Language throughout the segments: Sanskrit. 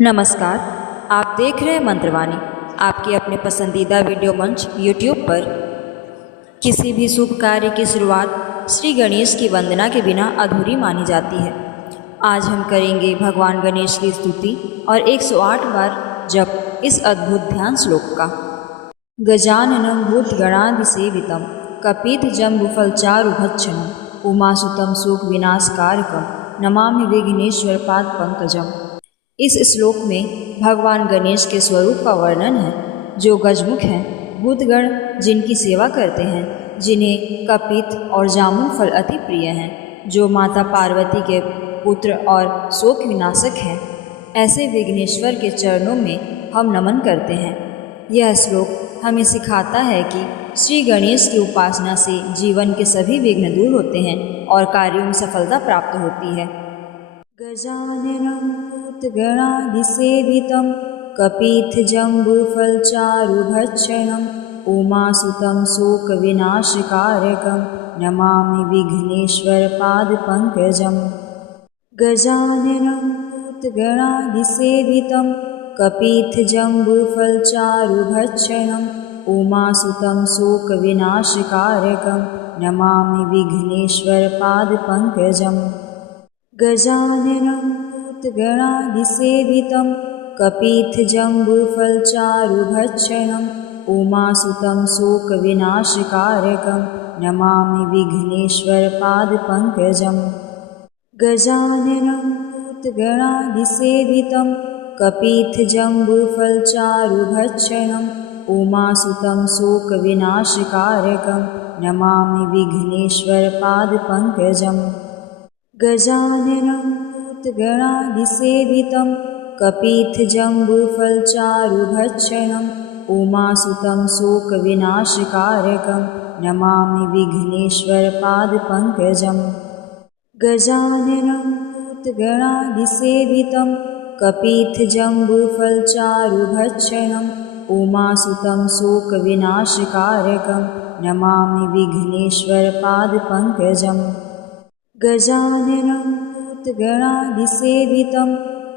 नमस्कार। आप देख रहे हैं मंत्रवाणी, आपके अपने पसंदीदा वीडियो मंच यूट्यूब पर। किसी भी शुभ कार्य की शुरुआत श्री गणेश की वंदना के बिना अधूरी मानी जाती है। आज हम करेंगे भगवान गणेश की स्तुति और 108 बार जप इस अद्भुत ध्यान श्लोक का। गजाननं भूतगणाधिसेवितं कपितजम्बुफलचारुभक्षणं उमासुतं शोकविनाशकारकं नमामि विघ्नेश्वर पादपंकजम्। इस श्लोक में भगवान गणेश के स्वरूप का वर्णन है, जो गजमुख हैं, भूतगण जिनकी सेवा करते हैं, जिन्हें कपित और जामुन फल अति प्रिय हैं, जो माता पार्वती के पुत्र और शोक विनाशक हैं। ऐसे विघ्नेश्वर के चरणों में हम नमन करते हैं। यह श्लोक हमें सिखाता है कि श्री गणेश की उपासना से जीवन के सभी विघ्न दूर होते हैं और कार्यों में सफलता प्राप्त होती है। गजाननं भूतगणाधिसेवितं कपितजम्बुफलचारुभक्षणं उमासुतं शोकविनाशकारकं नमामि विघ्नेश्वरपादपङ्कजम्। गजाननं भूतगणाधिसेवितं कपितजम्बुफलचारुभक्षणं उमासुतं शोकविनाशकारकं नमामि विघ्नेश्वरपादपङ्कजम्। गजाननं भूतगणाधिसेवितं कपितजम्बुफलचारुभक्षणं उमासुतं शोकविनाशकारकं नमामि विघ्नेश्वरपादपङ्कजम्। गजाननं भूतगणाधिसेवितं कपितजम्बुफलचारुभक्षणं उमासुतं शोकविनाशकारकं नमामि विघ्नेश्वरपादपङ्कजम्। गजाननं भूतगणाधिसेवितं कपितजम्बुफलचारुभक्षणं उमासुतं शोकविनाशकारकं नमामि विघ्नेश्वरपादपङ्कजम्। गजाननं भूतगणाधिसेवितं कपितजम्बुफलचारुभक्षणं उमासुतं शोकविनाशकारकं नमामि विघ्नेश्वरपादपङ्कजम्। गजाननं भूतगणाधिसेवितं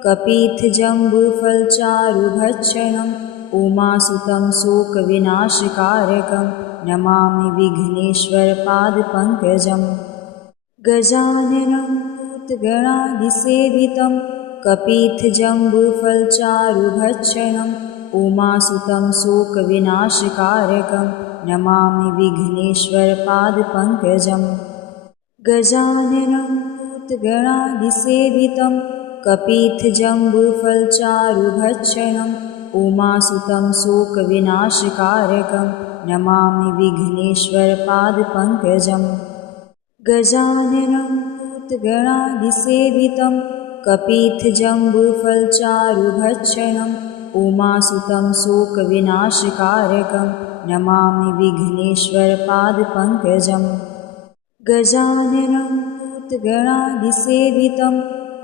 कपितजम्बुफलचारुभक्षणं उमासुतं शोकविनाशकारकं नमामि विघ्नेश्वरपादपङ्कजम्। गजाननं भूतगणाधिसेवितं कपितजम्बुफलचारुभक्षणं उमासुतं शोकविनाशकारकं नमामि विघ्नेश्वरपादपङ्कजम्। गजाननं भूतगणाधिसेवितं कपितजम्बुफलचारुभक्षणं उमासुतं शोकविनाशकारकं नमामि विघ्नेश्वरपादपङ्कजम्। गजाननं भूतगणाधिसेवितं कपितजम्बुफलचारुभक्षणं उमासुतं शोकविनाशकारकं नमामि विघ्नेश्वरपादपङ्कजम्। गजाननं भूतगणाधिसेवितं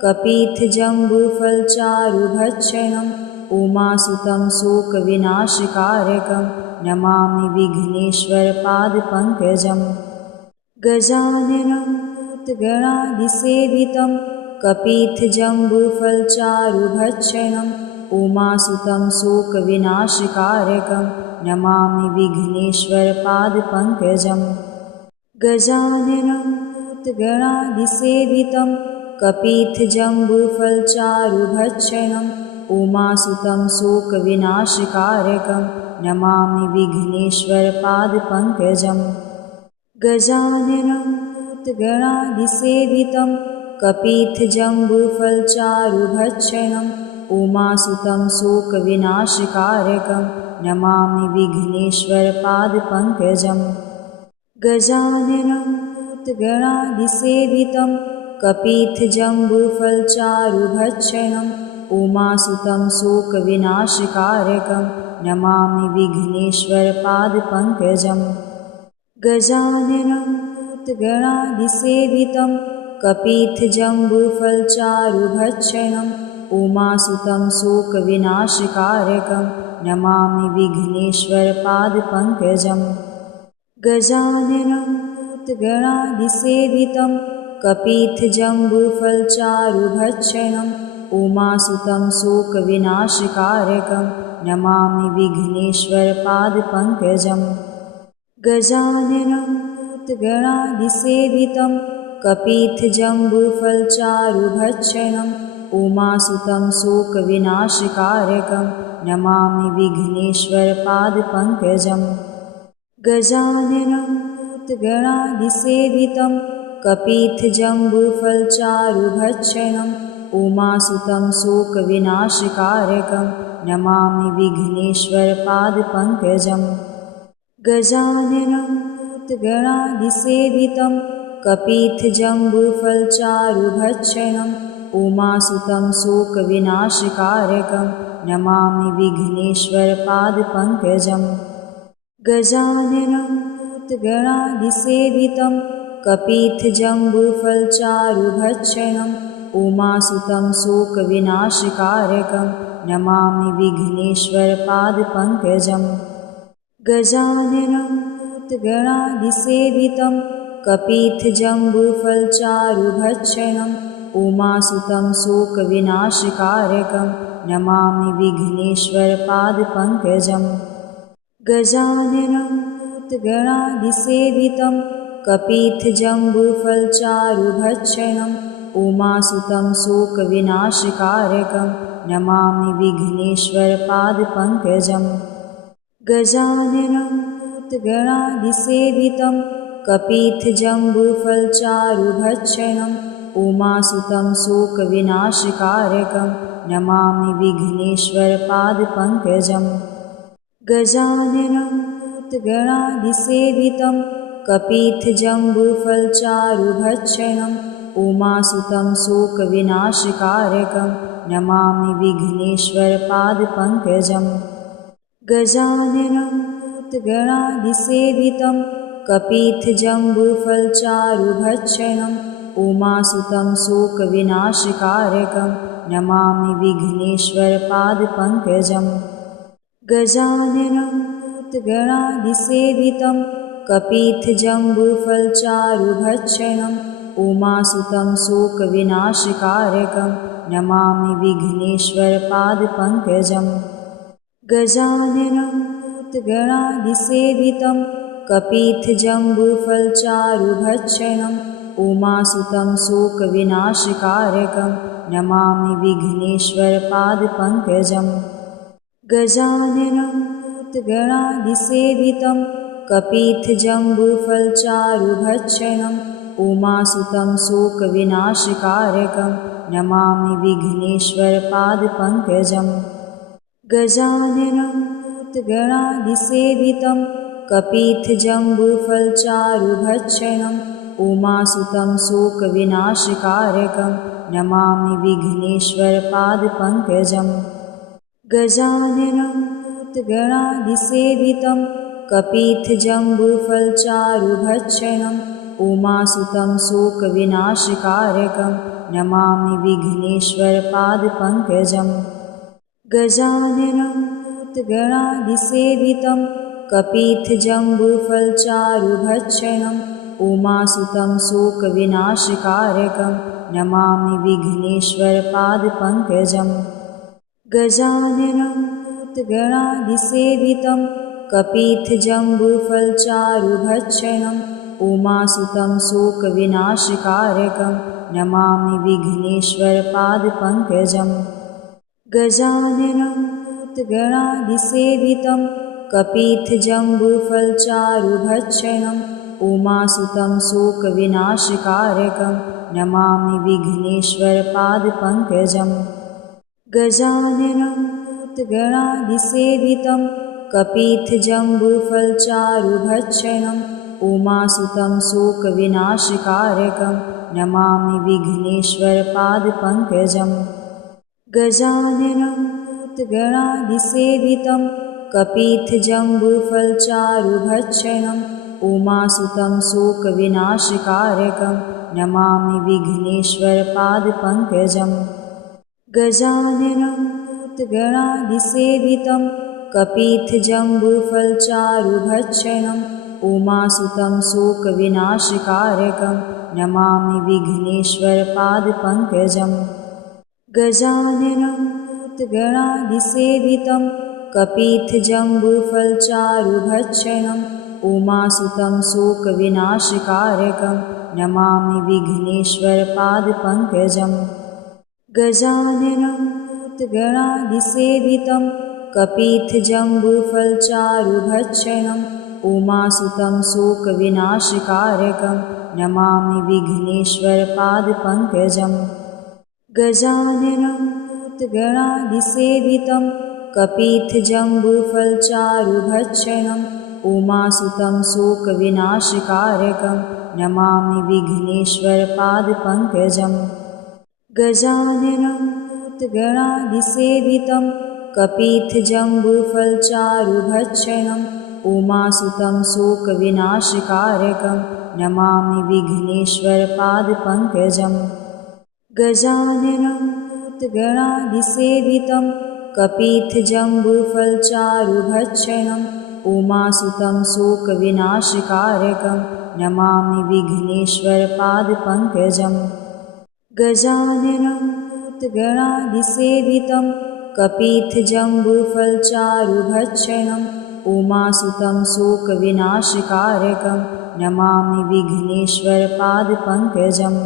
कपितजम्बुफलचारुभक्षणं उमासुतं शोकविनाशकारकं नमामि विघ्नेश्वरपादपङ्कजम्। गजाननं भूतगणाधिसेवितं कपितजम्बुफलचारुभक्षणं उमासुतं शोकविनाशकारकं नमामि विघ्नेश्वरपादपङ्कजम्। गजाननं भूतगणाधिसेवितं कपितजम्बुफलचारुभक्षणं उमासुतं शोकविनाशकारकं नमामि विघ्नेश्वरपादपङ्कजम्। गजाननं भूतगणाधिसेवितं कपितजम्बुफलचारुभक्षणं उमासुतं शोकविनाशकारकं नमामि विघ्नेश्वरपादपङ्कजम्। गजाननं भूतगणाधिसेवितं कपितजम्बुफलचारुभक्षणं उमासुतं शोकविनाशकारकं नमामि विघ्नेश्वरपादपङ्कजम्। गजाननं भूतगणाधिसेवितं कपितजम्बुफलचारुभक्षणं उमासुतं शोकविनाशकारकं नमामि विघ्नेश्वरपादपङ्कजम्। गजाननं भूतगणाधिसेवितं कपितजम्बुफलचारुभक्षणं उमासुतं शोकविनाशकारकं नमामि विघ्नेश्वरपादपङ्कजम् गजाननं भूतगणाधिसेवितं कपित्थजम्बूफलचारुभक्षणम् उमासुतं शोकविनाशकारकं नमामि विघ्नेश्वरपादपङ्कजम् गजाननं भूतगणाधिसेवितं कपित्थजम्बूफलचारुभक्षणम् उमासुतं शोकविनाशकारकं नमामि विघ्नेश्वरपादपङ्कजम् गजाननं भूतगणाधिसेवितं कपित्थजम्बूफलचारुभक्षणम् उमासुतं शोकविनाशकारकं नमामि विघ्नेश्वरपादपङ्कजम् गजाननं भूतगणाधिसेवितं कपित्थजम्बूफलचारुभक्षणम् उमासुतं शोकविनाशकारकं नमामि विघ्नेश्वरपादपङ्कजम् गजाननं भूतगणाधिसेवितं कपित्थजम्बूफलचारुभक्षणम् उमासुतं शोकविनाशकारकं नमामि विघ्नेश्वरपादपङ्कजम् गजाननं भूतगणाधिसेवितं कपित्थजम्बूफलचारुभक्षणम् उमासुतं शोकविनाशकारकं नमामि विघ्नेश्वरपादपङ्कजम् गजाननं भूतगणाधिसेवितं कपित्थजम्बूफलचारुभक्षणम् उमासुतं शोकविनाशकारकं नमामि विघ्नेश्वरपादपङ्कजम् गजाननं भूतगणाधिसेवितं कपित्थजम्बूफलचारुभक्षणम् उमासुतं शोकविनाशकारकं नमामि विघ्नेश्वरपादपङ्कजम् गजाननं भूतगणाधिसेवितं कपित्थजम्बूफलचारुभक्षणम् उमासुतं शोकविनाशकारकं नमामि विघ्नेश्वरपादपङ्कजम् गजाननं भूतगणाधिसेवितं कपित्थजम्बूफलचारुभक्षणम् उमासुतं शोकविनाशकारकं नमामि विघ्नेश्वरपादपङ्कजम् गजाननं भूतगणाधिसेवितं कपित्थजम्बूफलचारुभक्षणम् उमासुतं शोकविनाशकारकं नमामि विघ्नेश्वरपादपङ्कजम् गजाननं भूतगणाधिसेवितं कपित्थजम्बूफलचारुभक्षणम् उमासुतं शोकविनाशकारकं नमामि विघ्नेश्वरपादपङ्कजम् गजाननं भूतगणाधिसेवितं कपित्थजम्बूफलचारुभक्षणम् उमासुतं शोकविनाशकारकं नमामि विघ्नेश्वरपादपङ्कजम् गजाननं भूतगणाधिसेवितं कपित्थजम्बूफलचारुभक्षणम् उमासुतं शोकविनाशकारकं नमामि विघ्नेश्वरपादपङ्कजम् गजाननं भूतगणाधिसेवितं कपित्थजम्बूफलचारुभक्षणम् उमासुतं शोकविनाशकारकं नमामि विघ्नेश्वरपादपङ्कजम् गजाननं भूतगणाधिसेवितं कपित्थजम्बूफलचारुभक्षणम् उमासुतं शोकविनाशकारकं नमामि विघ्नेश्वरपादपङ्कजम् गजाननं भूतगणाधिसेवितं कपित्थजम्बूफलचारुभक्षणम् उमासुतं शोकविनाशकारकं नमामि विघ्नेश्वरपादपङ्कजम् गजाननं भूतगणाधिसेवितं कपित्थजम्बूफलचारुभक्षणम् उमासुतं शोकविनाशकारकं नमामि विघ्नेश्वरपादपङ्कजम् गजाननं भूतगणाधिसेवितं कपित्थजम्बूफलचारुभक्षणम् उमासुतं शोकविनाशकारकं नमामि विघ्नेश्वरपादपङ्कजम् गजाननं भूतगणाधिसेवितं कपित्थजम्बूफलचारुभक्षणम् उमासुतं शोकविनाशकारकं नमामि विघ्नेश्वरपादपङ्कजम् गजाननं भूतगणाधिसेवितं कपित्थजम्बूफलचारुभक्षणम् उमासुतं शोकविनाशकारकं नमामि विघ्नेश्वरपादपङ्कजम् गजाननं भूतगणाधिसेवितं कपित्थजम्बूफलचारुभक्षणम् उमासुतं शोकविनाशकारकं नमामि विघ्नेश्वरपादपङ्कजम् गजाननं भूतगणाधिसेवितं कपित्थजम्बूफलचारुभक्षणम् उमासुतं शोकविनाशकारकं नमामि विघ्नेश्वरपादपङ्कजम् गजाननं भूतगणाधिसेवितं कपित्थजम्बूफलचारुभक्षणम् उमासुतं शोकविनाशकारकं नमामि विघ्नेश्वरपादपङ्कजम् गजाननं भूतगणाधिसेवितं कपित्थजम्बूफलचारुभक्षणम् उमासुतं शोकविनाशकारकं नमामि विघ्नेश्वरपादपङ्कजम् गजाननं भूतगणाधिसेवितं कपित्थजम्बूफलचारुभक्षणम् उमासुतं शोकविनाशकारकं नमामि विघ्नेश्वरपादपङ्कजम्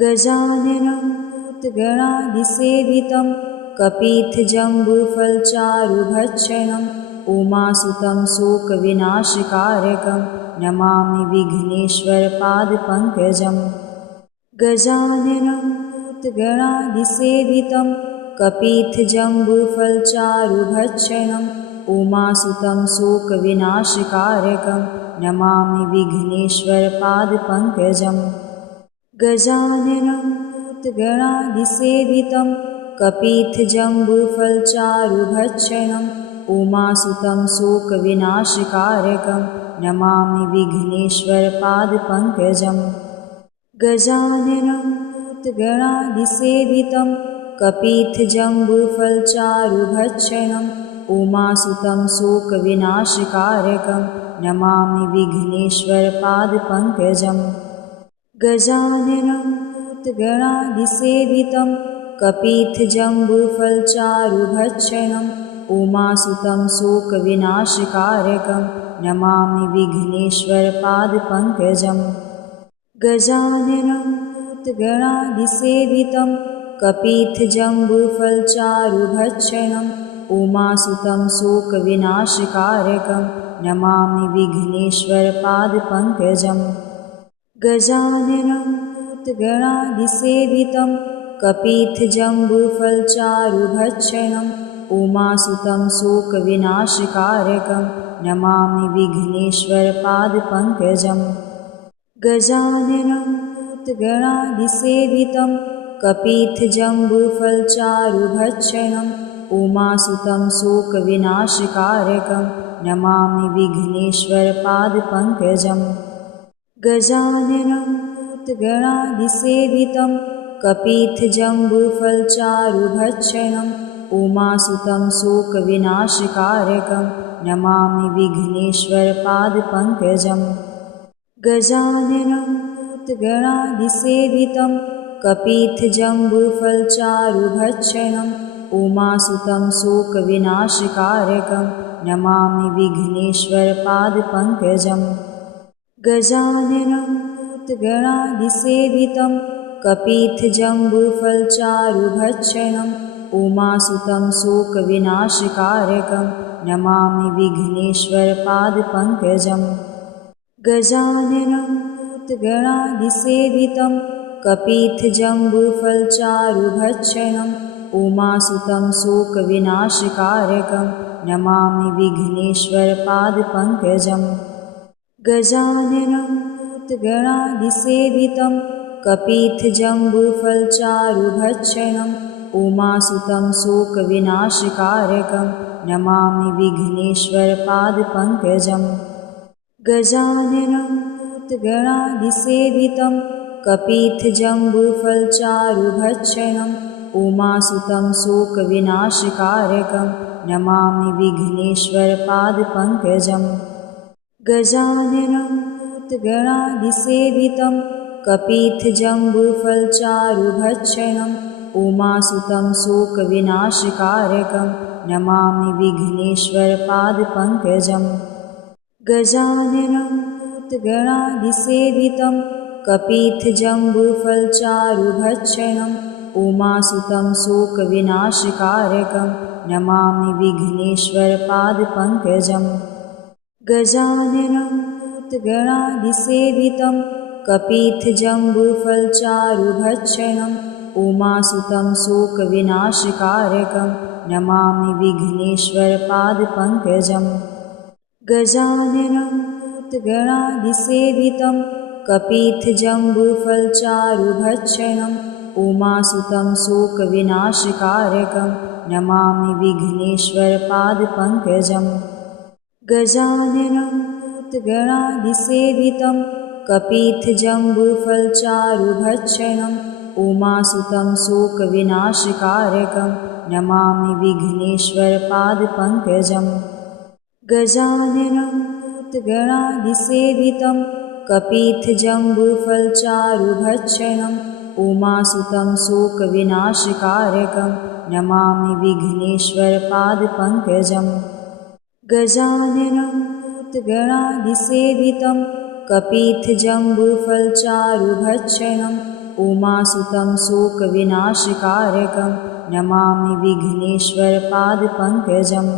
गजाननं भूतगणाधिसेवितं कपित्थजम्बूफलचारुभक्षणम् उमासुतं शोकविनाशकारकं नमामि विघ्नेश्वरपादपङ्कजम् गजाननं भूतगणाधिसेवितं कपित्थजम्बूफलचारुभक्षणम् उमासुतं शोकविनाशकारकं नमामि विघ्नेश्वरपादपङ्कजम् गजाननं भूतगणाधिसेवितं कपित्थजम्बूफलचारुभक्षणम् उमासुतं शोकविनाशकारकं नमामि विघ्नेश्वरपादपङ्कजम् गजाननं भूतगणाधिसेवितं कपित्थजम्बूफलचारुभक्षणम् उमासुतं शोकविनाशकारकं नमामि विघ्नेश्वरपादपङ्कजम् गजाननं भूतगणाधिसेवितं कपित्थजम्बूफलचारुभक्षणम् उमासुतं शोकविनाशकारकं नमामि विघ्नेश्वरपादपङ्कजम् गजाननं भूतगणाधिसेवितं कपित्थजम्बूफलचारुभक्षणम् उमासुतं शोकविनाशकारकं नमामि विघ्नेश्वरपादपङ्कजम् गजाननं भूतगणाधिसेवितं कपित्थजम्बूफलचारुभक्षणम् उमासुतं शोकविनाशकारकं नमामि विघ्नेश्वरपादपङ्कजम् गजाननं भूतगणाधिसेवितं कपित्थजम्बूफलचारुभक्षणम् उमासुतं शोकविनाशकारकं नमामि विघ्नेश्वरपादपङ्कजम् गजाननं भूतगणाधिसेवितं कपित्थजम्बूफलचारुभक्षणम् उमासुतं शोकविनाशकारकं नमामि विघ्नेश्वरपादपङ्कजम् गजाननं भूतगणाधिसेवितं कपित्थजम्बूफलचारुभक्षणम् उमासुतं शोकविनाशकारकं नमामि विघ्नेश्वरपादपङ्कजम् गजाननं भूतगणाधिसेवितं कपित्थजम्बूफलचारुभक्षणम् उमासुतं शोकविनाशकारकं नमामि विघ्नेश्वरपादपङ्कजम् गजाननं भूतगणाधिसेवितं कपित्थजम्बूफलचारुभक्षणम् उमासुतं शोकविनाशकारकं नमामि विघ्नेश्वरपादपङ्कजम् गजाननं भूतगणाधिसेवितं कपित्थजम्बूफलचारुभक्षणम् उमासुतं शोकविनाशकारकं नमामि विघ्नेश्वरपादपङ्कजम् गजाननं भूतगणाधिसेवितं कपित्थजम्बूफलचारुभक्षणम् उमासुतं शोकविनाशकारकं नमामि विघ्नेश्वरपादपङ्कजम् गजाननं भूतगणाधिसेवितं कपित्थजम्बूफलचारुभक्षणम् उमासुतं शोकविनाशकारकं नमामि विघ्नेश्वरपादपङ्कजम् गजाननं भूतगणादिसेवितं कपित्थजम्बूफलचारुभक्षणम् उमासुतं शोकविनाशकारकं नमामि विघ्नेश्वरपादपङ्कजम् गजाननं भूतगणादिसेवितं कपित्थजम्बूफलचारुभक्षणम् उमासुतं शोकविनाशकारकं नमामि विघ्नेश्वरपादपङ्कजम् गजाननं भूतगणादिसेवितं कपित्थजम्बूफलचारुभक्षणम् उमासुतं शोकविनाशकारकं नमामि विघ्नेश्वरपादपङ्कजम् गजाननं भूतगणादिसेवितं कपित्थजम्बूफलचारुभक्षणम् उमासुतं शोकविनाशकारकं नमामि विघ्नेश्वरपादपङ्कजम् गजाननं भूतगणादिसेवितं कपित्थजम्बूफलचारुभक्षणम् उमासुतं शोकविनाशकारकं नमामि विघ्नेश्वरपादपङ्कजम् गजाननं भूतगणादिसेवितं कपित्थजम्बूफलचारुभक्षणम् उमासुतं शोकविनाशकारकं नमामि विघ्नेश्वरपादपङ्कजम्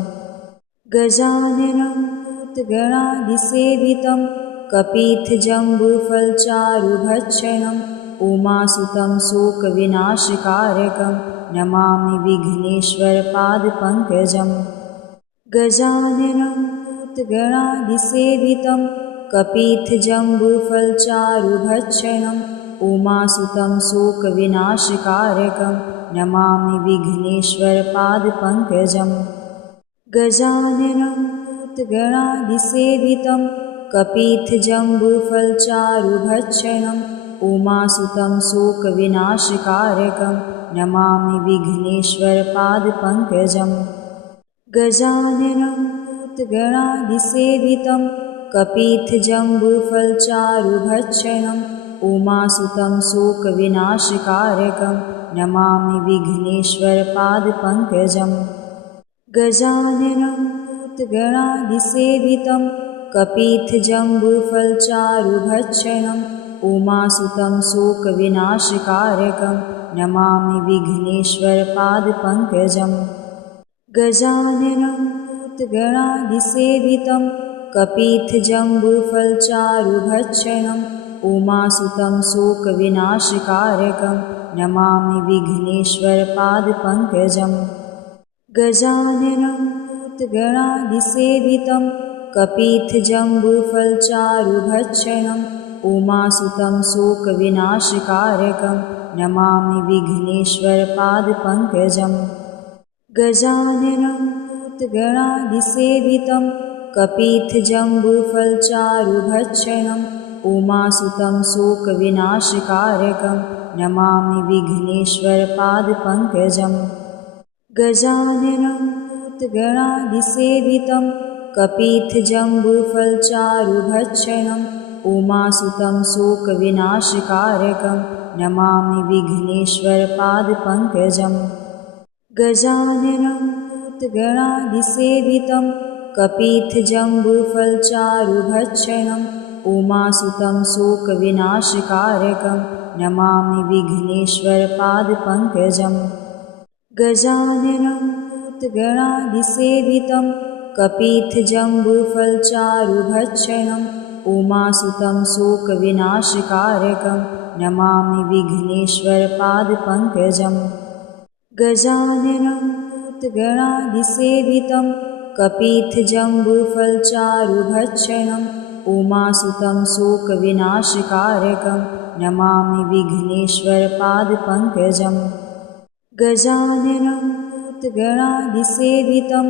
गजाननं भूतगणादिसेवितं कपित्थजम्बूफलचारुभक्षणम् उमासुतं शोकविनाशकारकं नमामि विघ्नेश्वरपादपङ्कजम् गजाननं भूतगणादिसेवितं कपित्थजम्बूफलचारुभक्षणम् उमासुतं शोकविनाशकारकं नमामि विघ्नेश्वरपादपङ्कजम् गजाननं भूतगणादिसेवितं कपित्थजम्बूफलचारुभक्षणम् उमासुतं शोकविनाशकारकं नमामि विघ्नेश्वरपादपङ्कजम् गजाननं भूतगणादिसेवितं कपित्थजम्बूफलचारुभक्षणम् उमासुतं शोकविनाशकारकं नमामि विघ्नेश्वरपादपङ्कजम् गजाननं भूतगणादिसेवितं कपित्थजम्बूफलचारुभक्षणम् उमासुतं शोकविनाशकारकं नमामि विघ्नेश्वरपादपङ्कजम् गजाननं भूतगणादिसेवितं कपित्थजम्बूफलचारुभक्षणम् उमासुतं शोकविनाशकारकं नमामि विघ्नेश्वरपादपङ्कजम् गजाननं भूतगणादिसेवितं कपित्थजम्बूफलचारुभक्षणम् उमासुतं शोकविनाशकारकं नमामि विघ्नेश्वरपादपङ्कजम् गजाननं भूतगणादिसेवितं कपित्थजम्बूफलचारुभक्षणम् उमासुतं शोकविनाशकारकं नमामि विघ्नेश्वरपादपङ्कजम् गजाननं भूतगणादिसेवितं कपित्थजम्बूफलचारुभक्षणम् उमासुतं शोकविनाशकारकं नमामि विघ्नेश्वरपादपङ्कजम् गजाननं भूतगणादिसेवितं कपित्थजम्बूफलचारुभक्षणम् उमासुतं शोकविनाशकारकं नमामि विघ्नेश्वरपादपङ्कजम् गजाननं भूतगणादिसेवितं कपित्थजम्बूफलचारुभक्षणम् उमासुतं शोकविनाशकारकं नमामि विघ्नेश्वरपादपङ्कजम् गजाननं भूतगणादिसेवितं कपित्थजम्बूफलचारुभक्षणम् उमासुतं शोकविनाशकारकं नमामि विघ्नेश्वरपादपङ्कजम् गजाननं भूतगणादिसेवितं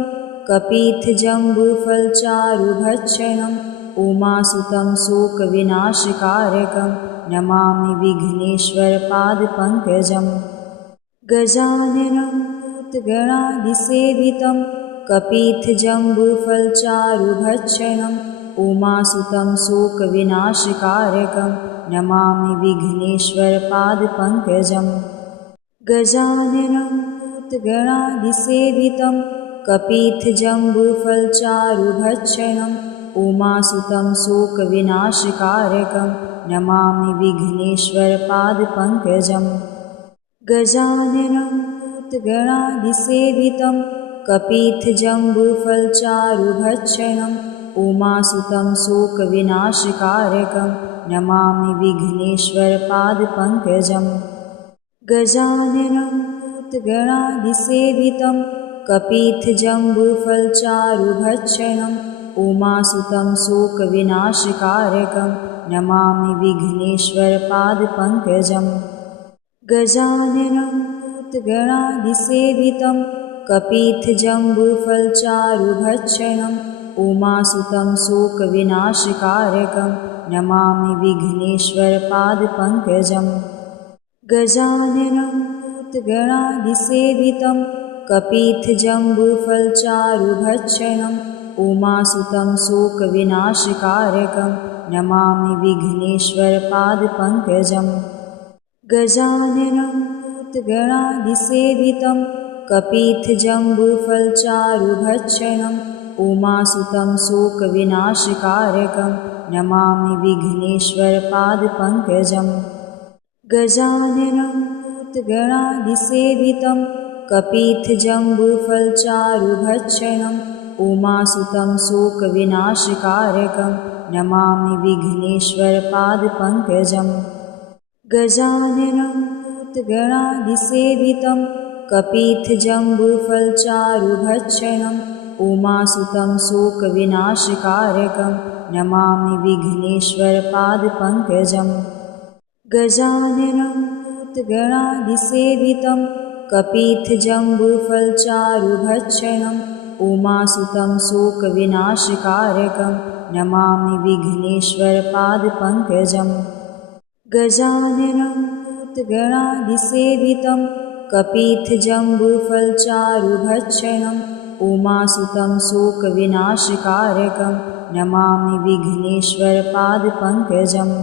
कपित्थजम्बूफलचारुभक्षणम् उमासुतं शोकविनाशकारकं नमामि विघ्नेश्वरपादपङ्कजम् गजाननं भूतगणादिसेवितं कपित्थजम्बूफलचारुभक्षणम् उमासुतं शोकविनाशकारकं नमामि विघ्नेश्वरपादपङ्कजम् गजाननं भूतगणाधिसेवितं कपित्थजम्बूफलचारुभक्षणम् उमासुतं शोकविनाशकारकं नमामि विघ्नेश्वरपादपङ्कजम् गजाननं भूतगणाधिसेवितं कपित्थजम्बूफलचारुभक्षणम् उमासुतं शोकविनाशकारकं नमामि विघ्नेश्वरपादपङ्कजम् गजाननं भूतगणाधिसेवितं कपित्थजम्बूफलचारुभक्षणम् उमासुतं शोकविनाशकारकं नमामि विघ्नेश्वरपादपङ्कजम् गजाननं भूतगणाधिसेवितं कपित्थजम्बूफलचारुभक्षणम् उमासुतं शोकविनाशकारकं नमामि विघ्नेश्वरपादपङ्कजम् गजाननं भूतगणाधिसेवितं कपित्थजम्बूफलचारुभक्षणम् उमासुतं शोकविनाशकारकं नमामि विघ्नेश्वरपादपङ्कजम् गजाननं भूतगणाधिसेवितं कपित्थजम्बूफलचारुभक्षणम् उमासुतं शोकविनाशकारकं नमामि विघ्नेश्वरपादपङ्कजम् गजाननं भूतगणाधिसेवितं कपित्थजम्बूफलचारुभक्षणम् उमासुतं शोकविनाशकारकं नमामि विघ्नेश्वरपादपङ्कजम् गजाननं भूतगणाधिसेवितं कपित्थजम्बूफलचारुभक्षणम् उमासुतं शोकविनाशकारकं नमामि विघ्नेश्वरपादपङ्कजम् गजाननं भूतगणाधिसेवितं कपित्थजम्बूफलचारुभक्षणम् उमासुतं शोकविनाशकारकं नमामि विघ्नेश्वरपादपङ्कजम् गजाननं भूतगणाधिसेवितं कपित्थजम्बूफलचारुभक्षणम् उमासुतं शोकविनाशकारकं नमामि विघ्नेश्वरपादपङ्कजम्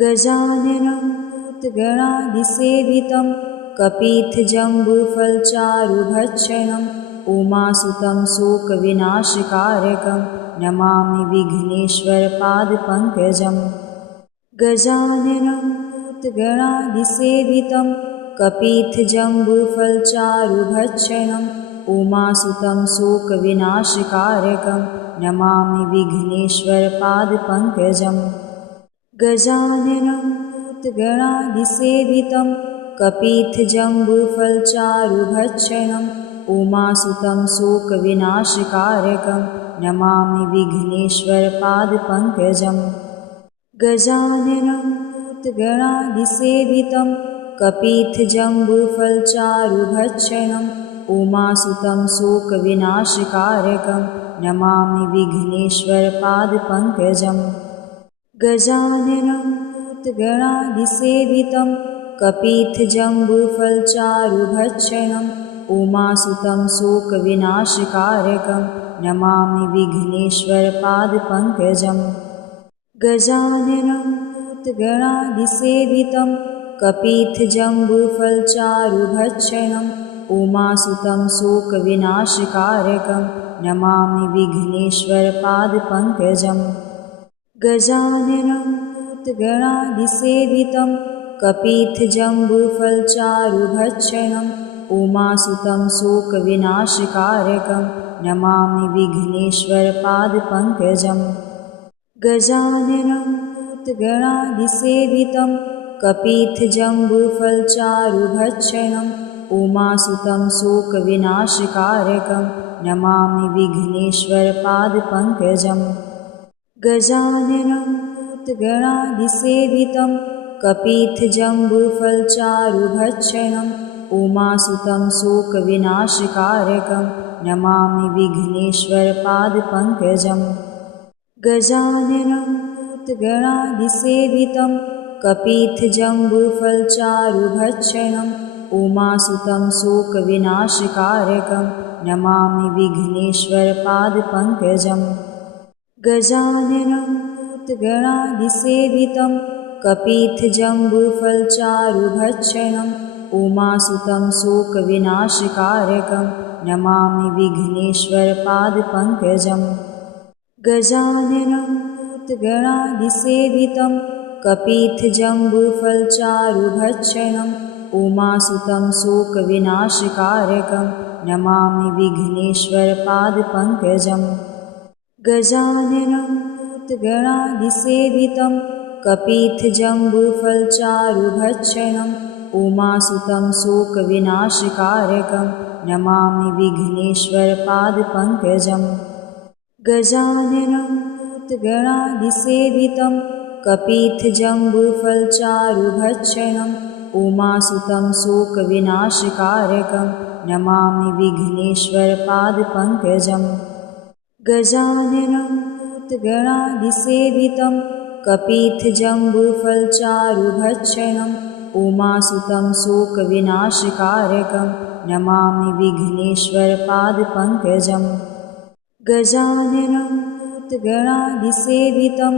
गजाननं भूतगणाधिसेवितं कपित्थजम्बूफलचारुभक्षणम् उमासुतं शोकविनाशकारकं नमामि विघ्नेश्वरपादपङ्कजम् गजाननं भूतगणाधिसेवितं कपित्थजम्बूफलचारुभक्षणम् उमासुतं शोकविनाशकारकं नमामि विघ्नेश्वरपादपङ्कजम् गजाननं भूतगणाधिसेवितं कपित्थजम्बूफलचारुभक्षणम् उमासुतं शोकविनाशकारकं नमामि विघ्नेश्वरपादपङ्कजम् गजाननं भूतगणाधिसेवितं कपित्थजम्बूफलचारुभक्षणम् उमासुतं शोकविनाशकारकं नमामि विघ्नेश्वरपादपङ्कजम् गजाननं भूतगणाधिसेवितं कपित्थजम्बूफलचारुभक्षणम् उमासुतं शोकविनाशकारकं नमामि विघ्नेश्वरपादपङ्कजम् गजाननं भूतगणाधिसेवितं कपित्थजम्बूफलचारुभक्षणम् उमासुतं शोकविनाशकारकं नमामि विघ्नेश्वरपादपङ्कजम् गजाननं भूतगणाधिसेवितं कपित्थजम्बूफलचारुभक्षणम् उमासुतं शोकविनाशकारकं नमामि विघ्नेश्वरपादपङ्कजम् गजाननं भूतगणाधिसेवितं कपित्थजम्बूफलचारुभक्षणम् उमासुतं शोकविनाशकारकं नमामि विघ्नेश्वरपादपङ्कजम् गजाननं भूतगणाधिसेवितं कपित्थजम्बूफलचारुभक्षणम् उमासुतं शोकविनाशकारकं नमामि विघ्नेश्वरपादपङ्कजम् गजाननं भूतगणाधिसेवितं कपित्थजम्बूफलचारुभक्षणम् उमासुतं शोकविनाशकारकं नमामि विघ्नेश्वरपादपङ्कजम् गजाननं भूतगणाधिसेवितं कपित्थजम्बूफलचारुभक्षणम् उमासुतं शोकविनाशकारकं नमामि विघ्नेश्वरपादपङ्कजम् गजाननं भूतगणादिसेवितं कपित्थजम्बूफलचारुभक्षणम् उमासुतं शोकविनाशकारकं नमामि विघ्नेश्वरपादपङ्कजम् गजाननं भूतगणादिसेवितं कपित्थजम्बूफलचारुभक्षणम् उमासुतं शोकविनाशकारकं नमामि विघ्नेश्वरपादपङ्कजम् गजाननं भूतगणादिसेवितं कपित्थजम्बूफलचारुभक्षणम् उमासुतं शोकविनाशकारकं नमामि विघ्नेश्वरपादपङ्कजम् गजाननं भूतगणादिसेवितं कपित्थजम्बूफलचारुभक्षणम् उमासुतं शोकविनाशकारकं नमामि विघ्नेश्वरपादपङ्कजम् गजाननं भूतगणादिसेवितं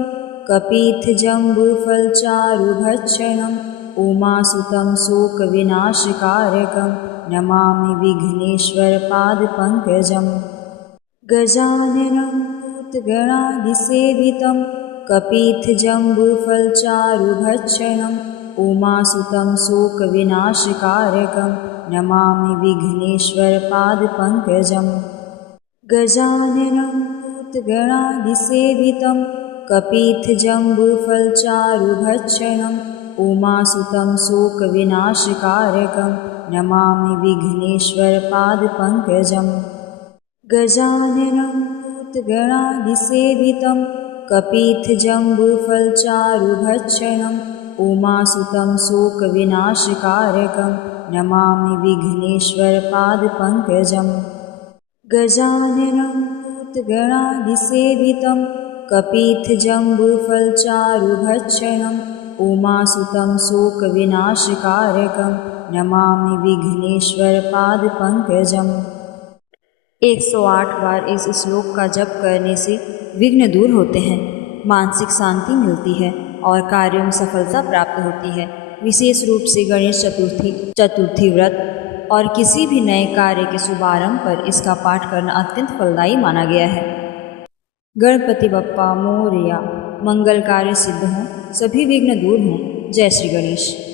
कपित्थजम्बूफलचारुभक्षणम् उमासुतं शोकविनाशकारकं नमामि विघ्नेश्वरपादपङ्कजम् गजाननं भूतगणादिसेवितं कपित्थजम्बूफलचारुभक्षणम् उमासुतं शोकविनाशकारकं नमामि विघ्नेश्वरपादपङ्कजम् गजाननं भूतगणादिसेवितं कपित्थजम्बूफलचारुभक्षणम् उमासुतं शोकविनाशकारकं नमामि विघ्नेश्वरपादपङ्कजम् गजाननं भूतगणादिसेवितं कपित्थजम्बूफलचारुभक्षणम् उमासुतं शोकविनाशकारकं नमामि विघ्नेश्वरपादपङ्कजम् गजाननं भूतगणादिसेवितं कपित्थजम्बूफलचारुभक्षणम् उमासुतं शोकविनाशकारकं नमामि विघ्नेश्वरपादपङ्कजम् 108 बार इस श्लोक का जप करने से विघ्न दूर होते हैं, मानसिक शांति मिलती है और कार्यों में सफलता प्राप्त होती है। विशेष रूप से गणेश चतुर्थी व्रत और किसी भी नए कार्य के शुभारंभ पर इसका पाठ करना अत्यंत फलदायी माना गया है। गणपति बप्पा मोरया। मंगल कार्य सिद्ध हों, सभी विघ्न दूर हों। जय श्री गणेश।